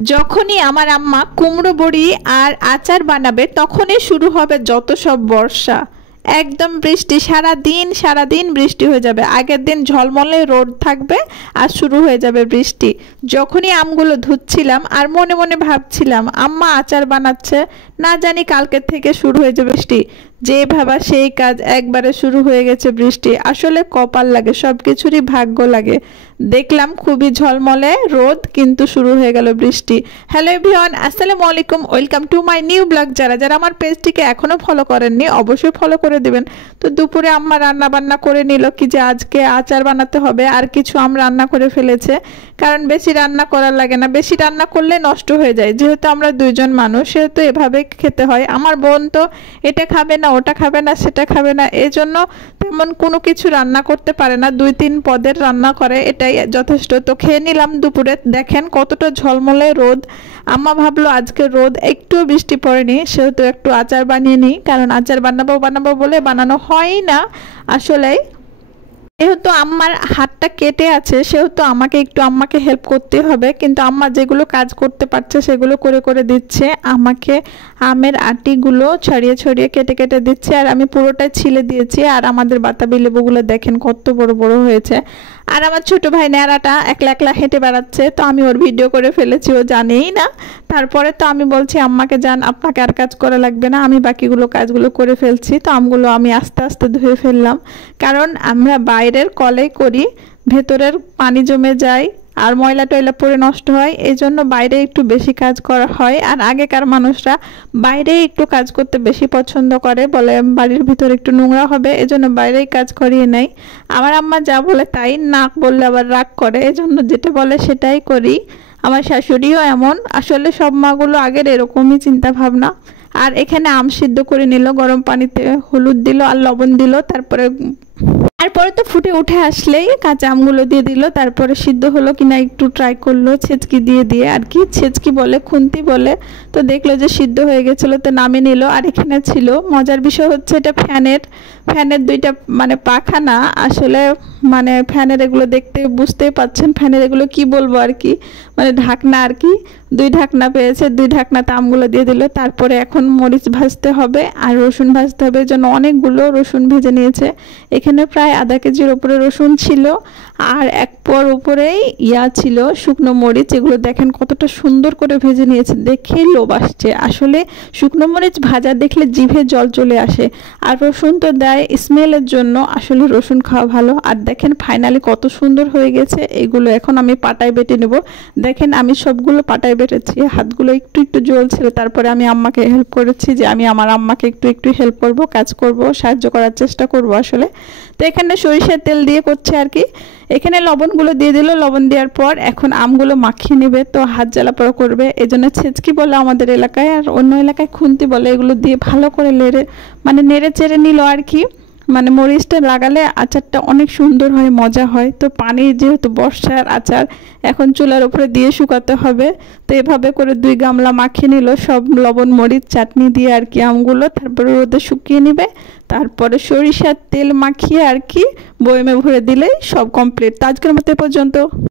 যখনই আমার আম্মা কুমড়ো বড়ি আর আচার বানাবে তখনই শুরু হবে যত সব বর্ষা। একদম বৃষ্টি, সারাদিন বৃষ্টি হয়ে যাবে। আগের দিন ঝলমলে রোদ থাকবে আর শুরু হয়ে যাবে বৃষ্টি। যখনই আমগুলো ধুচ্ছিলাম আর মনে মনে ভাবছিলাম আম্মা আচার বানাচ্ছে, না জানি কালকের থেকে শুরু হয়ে যাবে বৃষ্টি। যে ভাবা সেই কাজ, একবারে শুরু হয়ে গেছে বৃষ্টি। আসলে কপাল লাগে, সব কিছুরই ভাগ্য লাগে। দেখলাম খুবই ঝলমলে রোদ, কিন্তু শুরু হয়ে গেল বৃষ্টি। হ্যালো এভরিওয়ান, আসসালামু আলাইকুম, welcome to my new blog. যারা আমার পেজটিকে এখনো ফলো করেননি অবশ্যই ফলো করে দিবেন। তো দুপুরে আম্মা রান্না বান্না করে নিল কি যে আজকে আচার বানাতে হবে, আর কিছু আম রান্না করে ফেলেছে। কারণ বেশি রান্না করার লাগে না, বেশি রান্না করলে নষ্ট হয়ে যায়। যেহেতু আমরা দুইজন মানুষ সেহেতু এভাবে খেতে হয়। আমার বোন তো এটা খাবে না, ওটা খাবে না, সেটা খাবে না, এই জন্য তেমন কোনো কিছু রান্না করতে পারে না। 2-3 পদের রান্না করে, এটাই যথেষ্ট। তো খেয়ে নিলাম দুপুরে। দেখেন কতটা ঝলমলে রোদ। আম্মা ভাবলো আজকে রোদ, একটু বৃষ্টি পড়েনি, সেহেতু একটু আচার বানিয়ে নিই। কারণ আচার বানাবো বলে বানানো হয়ই না আসলেই। যেহেতু আম্মার হাতটা কেটে আছে সেহেতু আমাকে একটু আম্মাকে হেল্প করতে হবে। কিন্তু আম্মা যেগুলো কাজ করতে পারছে সেগুলো করে করে দিচ্ছে। আমাকে আমের আটিগুলো ছড়িয়ে কেটে দিচ্ছে, আর আমি পুরোটা ছিলে দিয়েছি। আর আমাদের বাতাবি লেবুগুলো দেখেন কত বড় বড় হয়েছে। আর আমার ছোট ভাই ন্যাড়াটা একলা হেঁটে বেড়াচ্ছে, তো আমি ওর ভিডিও করে ফেলেছি, ও জানেই না। তারপরে তো আমি বলছি আম্মাকে, যান, আপনাকে আর কাজ করা লাগবে না, আমি বাকিগুলো কাজগুলো করে ফেলছি। তো আমগুলো আমি আস্তে আস্তে ধুয়ে ফেললাম, কারণ আমরা বাইরের কলে করি, ভেতরের পানি জমে যায় আর ময়লা টয়লা পড়ে নষ্ট হয়। এই জন্য বাইরে একটু বেশি কাজ করা হয়। আর আগেকার মানুষরা বাইরে একটু কাজ করতে বেশি পছন্দ করে, বলে বাড়ির ভিতরে একটু নোংরা হবে, এজন্য বাইরেই কাজ করিয়ে নেয়। আমার আম্মা যা বলে তাই, না বললে আবার রাগ করে, এজন্য যেটা বলে সেটাই করি। আমার শাশুড়িও এমন। আসলে সব মাগুলো আগের এরকমই চিন্তা ভাবনা। আর এখানে আম সিদ্ধ করে নিল, গরম পানিতে হলুদ দিল আর লবণ দিল। তারপরে তো ফুটে উঠে আসলেই কাঁচা আমগুলো দিয়ে দিল। তারপরে সিদ্ধ হলো কিনা একটু ট্রাই করলো ছেচকি দিয়ে আর কি, ছেচকি বলে, খুন্তি বলে। তো দেখলো যে সিদ্ধ হয়ে গেছিলো, তো নামিয়ে নিল। আর এখানে ছিল মজার বিষয় হচ্ছে এটা ফ্যানের দুইটা মানে পাখা না, আসলে মানে ফ্যানের এগুলো দেখতে বুঝতেই পাচ্ছেন, ফ্যানের এগুলো কি বলবো আর কি, মানে ঢাকনা আর কি। 2 ঢাকনা পেয়েছে, 2 ঢাকনাতে আমগুলো দিয়ে দিল। তারপরে এখন মরিচ ভাজতে হবে আর রসুন ভাজতে হবে, এই জন্য অনেকগুলো রসুন ভেজে নিয়েছে। এখানে প্রায় আধা কেজির উপরে রসুন ছিল, আর এক পর উপরেই ছিল শুকনো মরিচ। এগুলো দেখেন কতটা সুন্দর করে ভেজে নিয়েছে, দেখে লোভ আসছে। আসলে শুকনো মরিচ ভাজা দেখলে জিভে জল চলে আসে। আর রসুন তো দেয় স্মেলের জন্য, আসলে রসুন খাওয়া ভালো। আর দেখেন ফাইনালি কত সুন্দর হয়ে গেছে। এগুলো এখন আমি পাটায় বেটে নেব। দেখেন আমি সবগুলো পাটায় বেটেছি, হাতগুলো একটু জ্বলছিল। তারপরে আমি আম্মাকে হেল্প করেছি, যে আমি আমার আম্মাকে একটু হেল্প করব, কাজ করব, সাহায্য করার চেষ্টা করব আসলে। তো এখানে সরিষার তেল দিয়ে করছে আর কি। এখানে লবণগুলো দিয়ে দিল, লবণ দেওয়ার পর এখন আমগুলো মাখিয়ে নেবে। তো হাত জ্বালা পোড়া করবে, এই জন্য ছেচকি বলে আমাদের এলাকায়, আর অন্য এলাকায় খুন্তি বলে। এগুলো দিয়ে ভালো করে নেড়ে চেড়ে নিল আর কি। মানে মরিচটা লাগালে আচারটা অনেক সুন্দর হয়, মজা হয়। তো পানি যেহেতু বর্ষার আচার, এখন চুলার উপরে দিয়ে শুকাতে হবে। তো এভাবে করে 2 গামলা মাখিয়ে নিল সব লবণ মরিচ চাটনি দিয়ে আর কি আমগুলো। তারপরে রোদে শুকিয়ে নিবে। তারপরে সরিষার তেল মাখিয়ে আর কি বয়মে ভরে দিলেই সব কমপ্লিট। তো আজকের মতো পর্যন্ত।